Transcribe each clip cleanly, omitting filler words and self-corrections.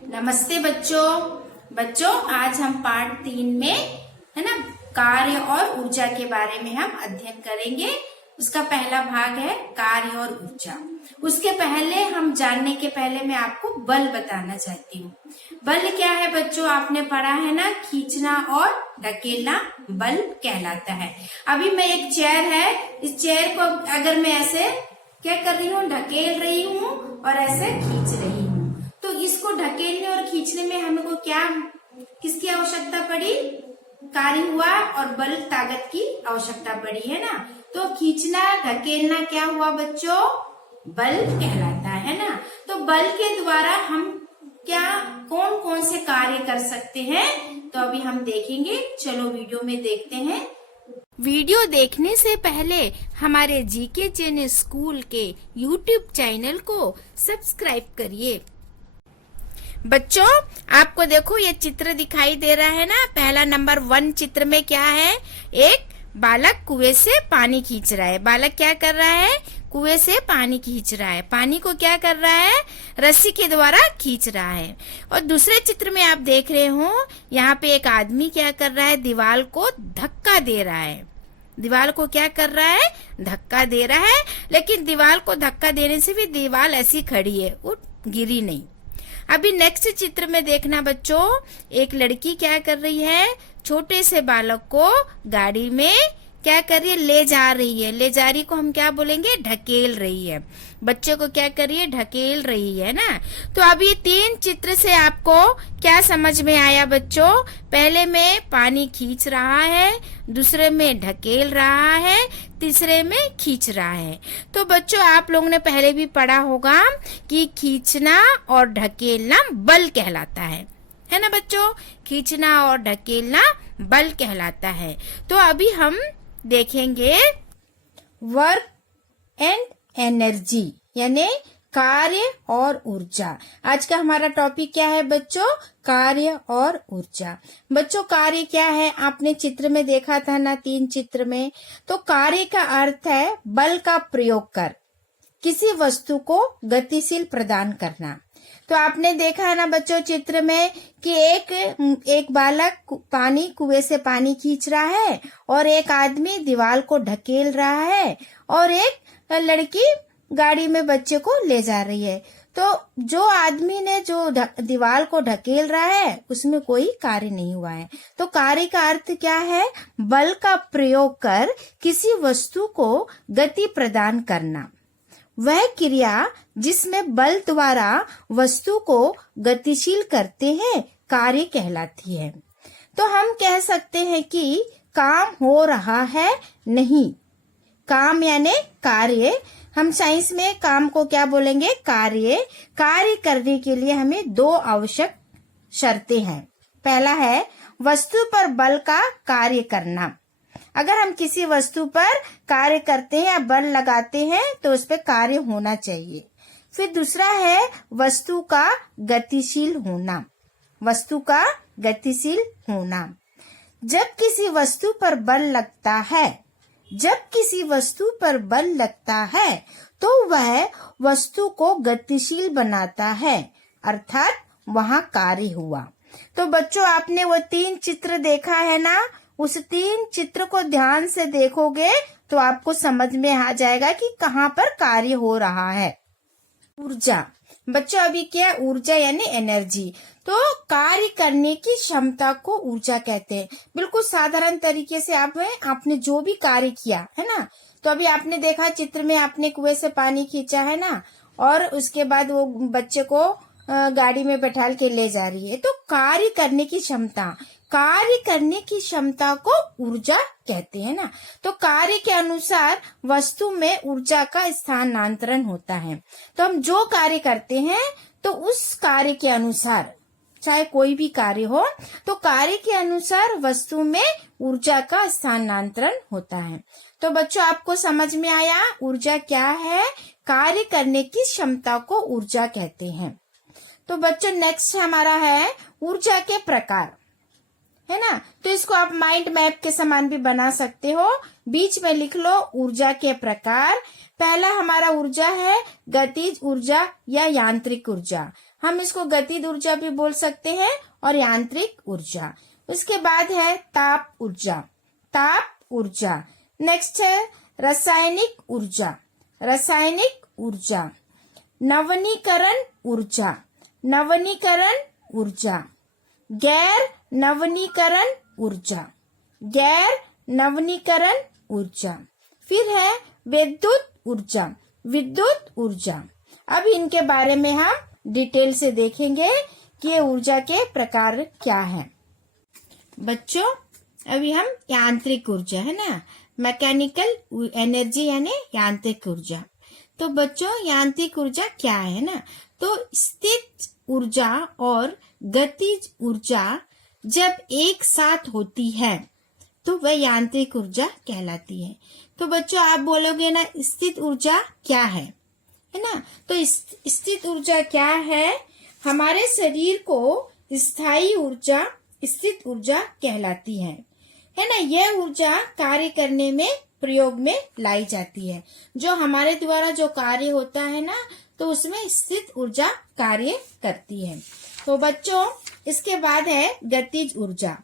नमस्ते बच्चों आज हम पार्ट 3 में है ना कार्य और ऊर्जा के बारे में हम अध्ययन करेंगे। उसका पहला भाग है कार्य और ऊर्जा। उसके पहले हम जानने के पहले मैं आपको बल बताना चाहती हूँ। बल क्या है बच्चों, आपने पढ़ा है ना, खींचना और ढकेलना बल कहलाता है। अभी मैं एक चेयर है, इस चेयर को अगर मैं ऐसे क्या कर रही हूँ, ढकेल रही हूँ और ऐसे खींच रही हूँ, तो इसको ढकेलने और खींचने में हमको किसकी आवश्यकता पड़ी? कार्य हुआ और बल ताकत की आवश्यकता पड़ी है ना। तो खींचना ढकेलना क्या हुआ बच्चों? बल कहलाता है ना। तो बल के द्वारा हम कौन कौन से कार्य कर सकते हैं, तो अभी हम देखेंगे। चलो वीडियो में देखते हैं। वीडियो देखने से पहले हमारे जीके चैनल स्कूल के यूट्यूब चैनल को सब्सक्राइब करिए। बच्चों आपको देखो ये चित्र दिखाई दे रहा है ना। पहला नंबर 1 चित्र में क्या है? एक बालक कुएं से पानी खींच रहा है। बालक क्या कर रहा है? कुएं से पानी खींच रहा है। पानी को क्या कर रहा है? रस्सी के द्वारा खींच रहा है। और दूसरे चित्र में आप देख रहे हो, यहाँ पे एक आदमी क्या कर रहा है? दीवार को धक्का दे रहा है। दीवार को क्या कर रहा है? धक्का दे रहा है। लेकिन दीवार को धक्का देने से भी दीवार ऐसी खड़ी है, वो गिरी नहीं। अभी नेक्स्ट चित्र में देखना बच्चों, एक लड़की क्या कर रही है? छोटे से बालक को गाड़ी में क्या कर रही है? ले जा रही है। ले जा रही को हम क्या बोलेंगे? ढकेल रही है। बच्चे को क्या कर रही है? ढकेल रही है ना। तो अब ये 3 चित्र से आपको क्या समझ में आया बच्चों? पहले में पानी खींच रहा है, दूसरे में ढकेल रहा है, तीसरे में खींच रहा है। तो बच्चों आप लोगों ने पहले भी पढ़ा होगा कि खींचना और ढकेलना बल कहलाता है ना बच्चों? खींचना और ढकेलना बल कहलाता है। तो अभी हम देखेंगे वर्क एंड एनर्जी, यानी कार्य और ऊर्जा। आज का हमारा टॉपिक क्या है बच्चों? कार्य और ऊर्जा। बच्चों कार्य क्या है? आपने चित्र में देखा था ना, 3 चित्र में। तो कार्य का अर्थ है बल का प्रयोग कर किसी वस्तु को गतिशील प्रदान करना। तो आपने देखा है ना बच्चों चित्र में कि एक बालक कुएं से पानी खींच रहा है और एक आदमी दीवार को ढकेल रहा है और एक लड़की गाड़ी में बच्चे को ले जा रही है। तो जो आदमी ने जो दीवार को ढकेल रहा है उसमें कोई कार्य नहीं हुआ है। तो कार्य का अर्थ क्या है? बल का प्रयोग कर किसी वस्तु को गति प्रदान करना। वह क्रिया जिसमें बल द्वारा वस्तु को गतिशील करते हैं कार्य कहलाती है। तो हम कह सकते हैं कि काम हो रहा है नहीं। काम यानी कार्य। हम साइंस में काम को क्या बोलेंगे? कार्य। कार्य करने के लिए हमें 2 आवश्यक शर्तें हैं। पहला है वस्तु पर बल का कार्य करना। अगर हम किसी वस्तु पर कार्य करते हैं या बल लगाते हैं तो उस पर कार्य होना चाहिए। फिर दूसरा है वस्तु का गतिशील होना। वस्तु का गतिशील होना। जब किसी वस्तु पर बल लगता है तो वह वस्तु को गतिशील बनाता है, अर्थात वहाँ कार्य हुआ। तो बच्चों आपने वो 3 चित्र देखा है ना, उस 3 चित्र को ध्यान से देखोगे तो आपको समझ में आ जाएगा कि कहाँ पर कार्य हो रहा है। ऊर्जा। बच्चों अभी क्या? ऊर्जा यानी एनर्जी। तो कार्य करने की क्षमता को ऊर्जा कहते हैं। बिल्कुल साधारण तरीके से आपने जो भी कार्य किया है ना, तो अभी आपने देखा चित्र में, आपने कुएं से पानी खींचा है ना, और उसके बाद वो बच्चे को गाड़ी में बैठाल के ले जा रही है। तो कार्य करने की क्षमता को ऊर्जा कहते हैं ना। तो कार्य के अनुसार वस्तु में ऊर्जा का स्थानांतरण होता है। तो हम जो कार्य करते हैं तो उस कार्य के अनुसार, चाहे कोई भी कार्य हो, तो कार्य के अनुसार वस्तु में ऊर्जा का स्थानांतरण होता है। तो बच्चों आपको समझ में आया ऊर्जा क्या है? कार्य करने की क्षमता को ऊर्जा कहते हैं। तो बच्चों नेक्स्ट हमारा है ऊर्जा के प्रकार, है ना। तो इसको आप माइंड मैप के समान भी बना सकते हो। बीच में लिख लो ऊर्जा के प्रकार। पहला हमारा ऊर्जा है गतिज ऊर्जा या यांत्रिक ऊर्जा। हम इसको गतिज ऊर्जा भी बोल सकते हैं और यांत्रिक ऊर्जा। उसके बाद है ताप ऊर्जा। ताप ऊर्जा। नेक्स्ट है रासायनिक ऊर्जा। रासायनिक ऊर्जा। नवीनीकरण ऊर्जा। नवीनीकरण ऊर्जा। गैर नवीनीकरण ऊर्जा। गैर नवीनीकरण ऊर्जा। फिर है विद्युत ऊर्जा। विद्युत ऊर्जा। अब इनके बारे में हम डिटेल से देखेंगे कि ये ऊर्जा के प्रकार क्या है। बच्चों अभी हम यांत्रिक ऊर्जा है ना, मैकेनिकल एनर्जी यानी यांत्रिक ऊर्जा। तो बच्चों यांत्रिक ऊर्जा क्या है ना, तो स्थिर ऊर्जा और गतिज ऊर्जा जब एक साथ होती है तो वह यांत्रिक ऊर्जा कहलाती है। तो बच्चों आप बोलोगे ना स्थिर ऊर्जा क्या है ना, तो स्थिर ऊर्जा क्या है, हमारे शरीर को स्थायी ऊर्जा स्थिर ऊर्जा कहलाती है ना। यह ऊर्जा कार्य करने में प्रयोग में लाई जाती है। जो हमारे द्वारा जो कार्य होता है ना, तो उसमें स्थिर ऊर्जा कार्य करती है। तो बच्चों इसके बाद है गतिज ऊर्जा।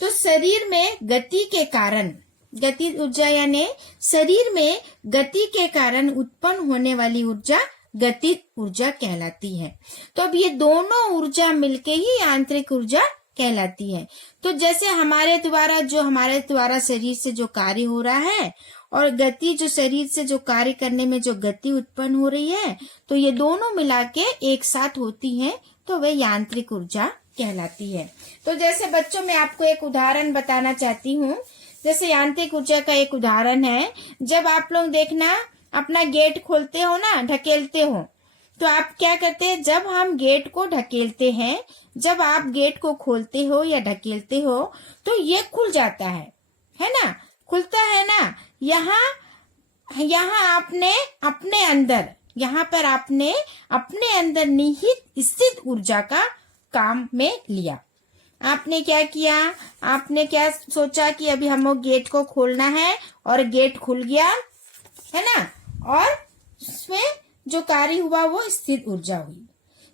तो शरीर में गति के कारण, गतिज ऊर्जा यानी शरीर में गति के कारण उत्पन्न होने वाली ऊर्जा गतिज ऊर्जा कहलाती है। तो अब ये दोनों ऊर्जा मिलके ही यांत्रिक ऊर्जा कहलाती है। तो जैसे हमारे द्वारा शरीर से जो कार्य हो रहा है और गति जो शरीर से जो कार्य करने में जो गति उत्पन्न हो रही है, तो ये दोनों मिला के एक साथ होती हैं, तो वह यांत्रिक ऊर्जा कहलाती है। तो जैसे बच्चों मैं आपको एक उदाहरण बताना चाहती हूँ। जैसे यांत्रिक ऊर्जा का एक उदाहरण है, जब आप लोग देखना अपना गेट खोलते हो ना, ढकेलते हो, तो आप क्या करते हैं, जब हम गेट को ढकेलते हैं, जब आप गेट को खोलते हो या ढकेलते हो तो ये खुल जाता है ना, खुलता है ना। यहाँ आपने अपने अंदर, यहाँ पर आपने अपने अंदर निहित स्थित ऊर्जा का काम में लिया। आपने क्या किया, आपने क्या सोचा कि अभी हमको गेट को खोलना है और गेट खुल गया है ना, और उसमें जो कार्य हुआ वो स्थिर ऊर्जा हुई।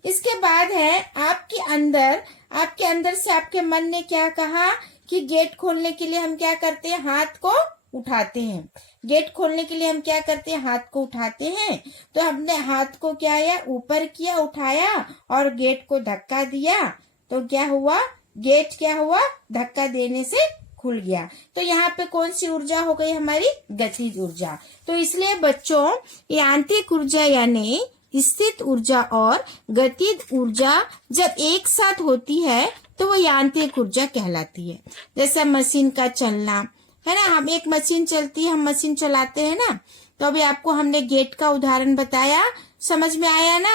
इसके बाद है आपके अंदर से आपके मन ने क्या कहा कि गेट खोलने के लिए हम क्या करते हैं, हाथ को उठाते हैं। गेट खोलने के लिए हम क्या करते हैं, हाथ को उठाते हैं। तो हमने हाथ को क्या है ऊपर किया, उठाया और गेट को धक्का दिया, तो क्या हुआ, गेट क्या हुआ, धक्का देने से खुल गया। तो यहाँ पे कौन सी ऊर्जा हो गई, हमारी गतिज ऊर्जा। तो इसलिए बच्चों यांत्रिक ऊर्जा यानी स्थिर ऊर्जा और गतिज ऊर्जा जब एक साथ होती है तो वो यांत्रिक ऊर्जा कहलाती है। जैसे मशीन का चलना है ना, हम एक मशीन चलती है, हम मशीन चलाते हैं ना, तो अभी आपको हमने गेट का उदाहरण बताया, समझ में आया ना।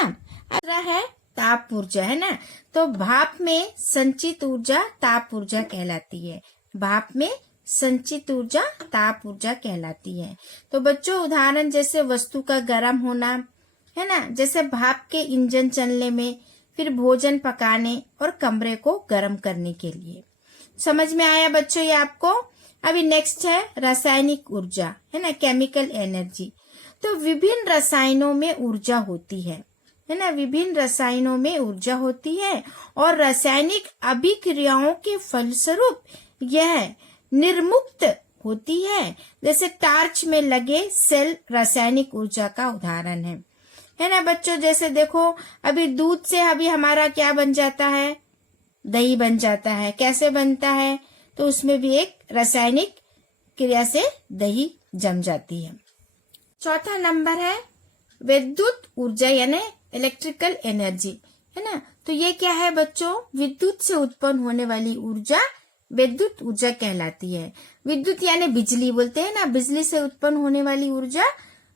अगला है ताप ऊर्जा है ना, तो भाप में संचित ऊर्जा ताप ऊर्जा कहलाती है। भाप में संचित ऊर्जा ताप ऊर्जा कहलाती है। तो बच्चों उदाहरण जैसे वस्तु का गर्म होना है ना, जैसे भाप के इंजन चलने में, फिर भोजन पकाने और कमरे को गर्म करने के लिए। समझ में आया बच्चों ये आपको। अभी नेक्स्ट है रासायनिक ऊर्जा है ना, केमिकल एनर्जी। तो विभिन्न रसायनों में ऊर्जा होती है ना, विभिन्न रसायनों में ऊर्जा होती है और रासायनिक अभिक्रियाओं के फलस्वरूप यह निर्मुक्त होती है। जैसे टार्च में लगे सेल रासायनिक ऊर्जा का उदाहरण है ना बच्चों। जैसे देखो अभी दूध से अभी हमारा क्या बन जाता है, दही बन जाता है। कैसे बनता है, तो उसमें भी एक रासायनिक क्रिया से दही जम जाती है। चौथा नंबर है विद्युत ऊर्जा यानी इलेक्ट्रिकल एनर्जी है ना। तो ये क्या है बच्चों, विद्युत से उत्पन्न होने वाली ऊर्जा विद्युत ऊर्जा कहलाती है। विद्युत यानी बिजली बोलते हैं ना, बिजली से उत्पन्न होने वाली ऊर्जा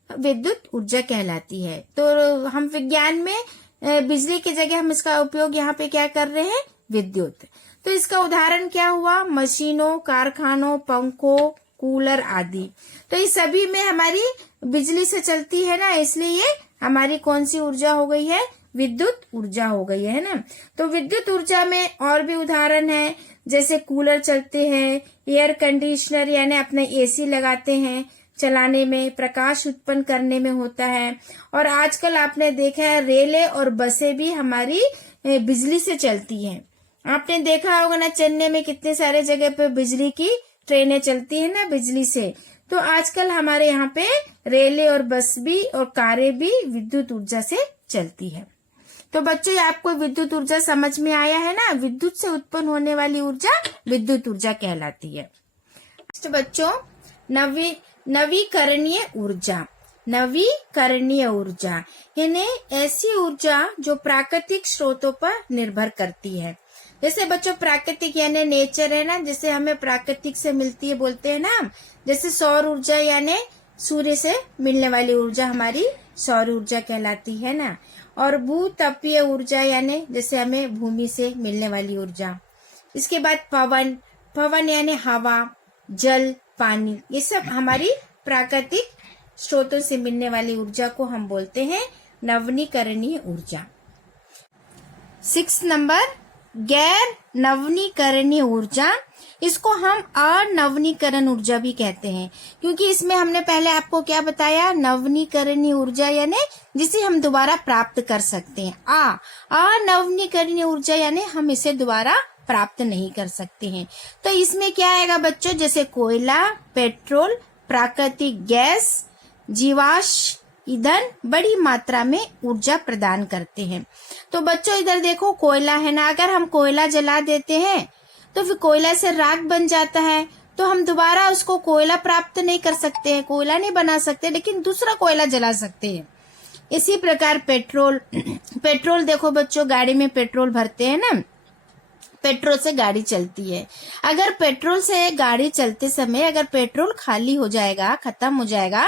विद्युत ऊर्जा कहलाती है। तो हम विज्ञान में बिजली की जगह हम इसका उपयोग यहाँ पे क्या कर रहे हैं, विद्युत। तो इसका उदाहरण क्या हुआ, मशीनों, कारखानों, पंखों, कूलर आदि। तो ये सभी में हमारी बिजली से चलती है ना, इसलिए ये हमारी कौन सी ऊर्जा हो गई है, विद्युत ऊर्जा हो गई है ना। तो विद्युत ऊर्जा में और भी उदाहरण है, जैसे कूलर चलते हैं, एयर कंडीशनर यानी अपने एसी लगाते हैं, चलाने में प्रकाश उत्पन्न करने में होता है। और आजकल आपने देखा है रेलें और बसें भी हमारी बिजली से चलती है। आपने देखा होगा ना, चेन्नई में कितने सारे जगह पे बिजली की ट्रेनें चलती है ना बिजली से। तो आजकल हमारे यहाँ पे रेलें और बस भी और कारें भी विद्युत ऊर्जा से चलती है। तो बच्चों, आपको विद्युत ऊर्जा समझ में आया है ना? विद्युत से उत्पन्न होने वाली ऊर्जा विद्युत ऊर्जा कहलाती है। तो बच्चों, नवीकरणीय ऊर्जा। नवीकरणीय ऊर्जा यानी ऐसी ऊर्जा जो प्राकृतिक स्रोतों पर निर्भर करती है। जैसे बच्चों, प्राकृतिक यानी नेचर है ना, जैसे हमें प्राकृतिक से मिलती है, बोलते हैं ना हम। जैसे सौर ऊर्जा यानी सूर्य से मिलने वाली ऊर्जा हमारी सौर ऊर्जा कहलाती है ना। और भूतापीय ऊर्जा यानी जैसे हमें भूमि से मिलने वाली ऊर्जा। इसके बाद पवन यानी हवा, जल, पानी, ये सब हमारी प्राकृतिक स्रोतों से मिलने वाली ऊर्जा को हम बोलते हैं नवीकरणीय ऊर्जा। 6 नंबर, गैर नवीकरणीय ऊर्जा। इसको हम अनवीकरण ऊर्जा भी कहते हैं, क्योंकि इसमें हमने पहले आपको क्या बताया, नवीकरणीय ऊर्जा यानी जिसे हम दोबारा प्राप्त कर सकते हैं। अनवीकरणीय ऊर्जा यानी हम इसे दोबारा प्राप्त नहीं कर सकते हैं। तो इसमें क्या आएगा बच्चों, जैसे कोयला, पेट्रोल, प्राकृतिक गैस, जीवाश्म ईंधन बड़ी मात्रा में ऊर्जा प्रदान करते हैं। तो बच्चों इधर देखो, कोयला है ना, अगर हम कोयला जला देते हैं तो फिर कोयला से राख बन जाता है, तो हम दोबारा उसको कोयला प्राप्त नहीं कर सकते हैं, कोयला नहीं बना सकते, लेकिन दूसरा कोयला जला सकते हैं। इसी प्रकार पेट्रोल देखो बच्चों, गाड़ी में पेट्रोल भरते हैं ना, पेट्रोल से गाड़ी चलती है। अगर पेट्रोल से गाड़ी चलते समय अगर पेट्रोल खाली हो जाएगा, खत्म हो जाएगा,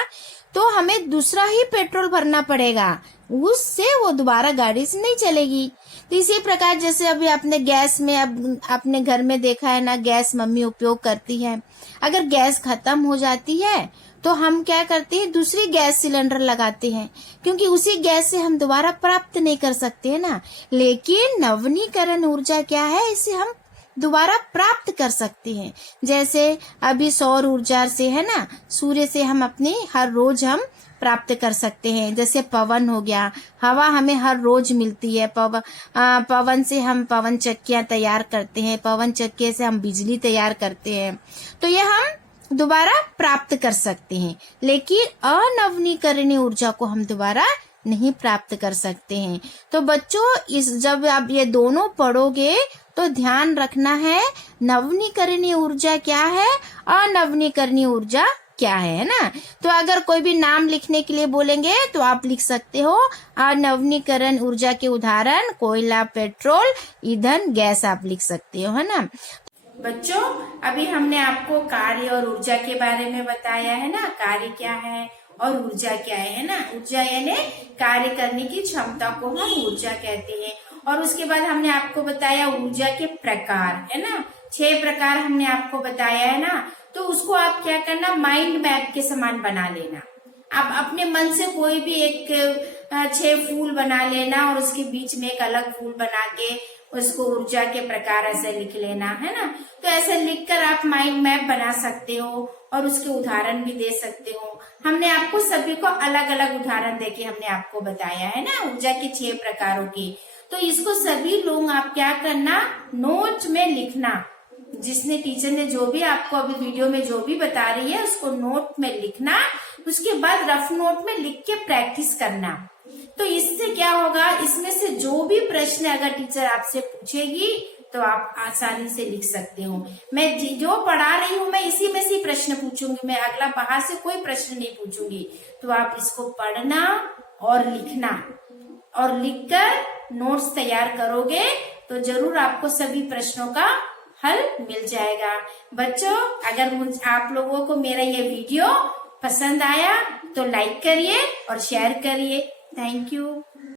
तो हमें दूसरा ही पेट्रोल भरना पड़ेगा, उससे वो दोबारा गाड़ी से नहीं चलेगी। तो इसी प्रकार जैसे अभी आपने गैस में, अब आपने घर में देखा है ना, गैस मम्मी उपयोग करती है। अगर गैस खत्म हो जाती है तो हम क्या करते हैं, दूसरी गैस सिलेंडर लगाते हैं, क्योंकि उसी गैस से हम दोबारा प्राप्त नहीं कर सकते है ना। लेकिन नवीकरण ऊर्जा क्या है, इसे हम दोबारा प्राप्त कर सकते हैं। जैसे अभी सौर ऊर्जा से है ना, सूर्य से हम अपने हर रोज हम प्राप्त कर सकते हैं। जैसे पवन हो गया, हवा हमें हर रोज मिलती है। पवन से हम पवन चक्कियां तैयार करते हैं, पवन चक्की से हम बिजली तैयार करते हैं, तो ये हम दोबारा प्राप्त कर सकते हैं। लेकिन अनवीकरणीय ऊर्जा को हम दोबारा नहीं प्राप्त कर सकते हैं। तो बच्चों, जब आप ये दोनों पढ़ोगे तो ध्यान रखना है, नवीकरणीय ऊर्जा क्या है, अनवीकरणीय ऊर्जा क्या है ना। तो अगर कोई भी नाम लिखने के लिए बोलेंगे तो आप लिख सकते हो अनवीकरण ऊर्जा के उदाहरण कोयला, पेट्रोल, ईंधन, गैस आप लिख सकते हो, है ना। बच्चों, अभी हमने आपको कार्य और ऊर्जा के बारे में बताया है ना, कार्य क्या है और ऊर्जा क्या है ना। ऊर्जा यानी कार्य करने की क्षमता को हम ऊर्जा कहते हैं। और उसके बाद हमने आपको बताया ऊर्जा के प्रकार, है ना, 6 प्रकार हमने आपको बताया है ना। तो उसको आप क्या करना, माइंड मैप के समान बना लेना। आप अपने मन से कोई भी एक 6 फूल बना लेना और उसके बीच में एक अलग फूल बना के उसको ऊर्जा के प्रकार ऐसे लिख लेना, है ना। तो ऐसे लिखकर आप माइंड मैप बना सकते हो और उसके उदाहरण भी दे सकते हो। हमने आपको सभी को अलग अलग उदाहरण देके हमने आपको बताया है ना ऊर्जा के 6 प्रकारों की। तो इसको सभी लोग आप क्या करना, नोट में लिखना। जिसने टीचर ने जो भी आपको अभी वीडियो में जो भी बता रही है उसको नोट में लिखना, उसके बाद रफ नोट में लिख के प्रैक्टिस करना। तो इससे क्या होगा, इसमें से जो भी प्रश्न अगर टीचर आपसे पूछेगी तो आप आसानी से लिख सकते हो। मैं जो पढ़ा रही हूँ मैं इसी में से प्रश्न पूछूंगी, मैं अगला बाहर से कोई प्रश्न नहीं पूछूंगी। तो आप इसको पढ़ना और लिखना, और लिखकर नोट्स तैयार करोगे तो जरूर आपको सभी प्रश्नों का हल मिल जाएगा। बच्चों, अगर आप लोगों को मेरा ये वीडियो पसंद आया तो लाइक करिए और शेयर करिए। Thank you.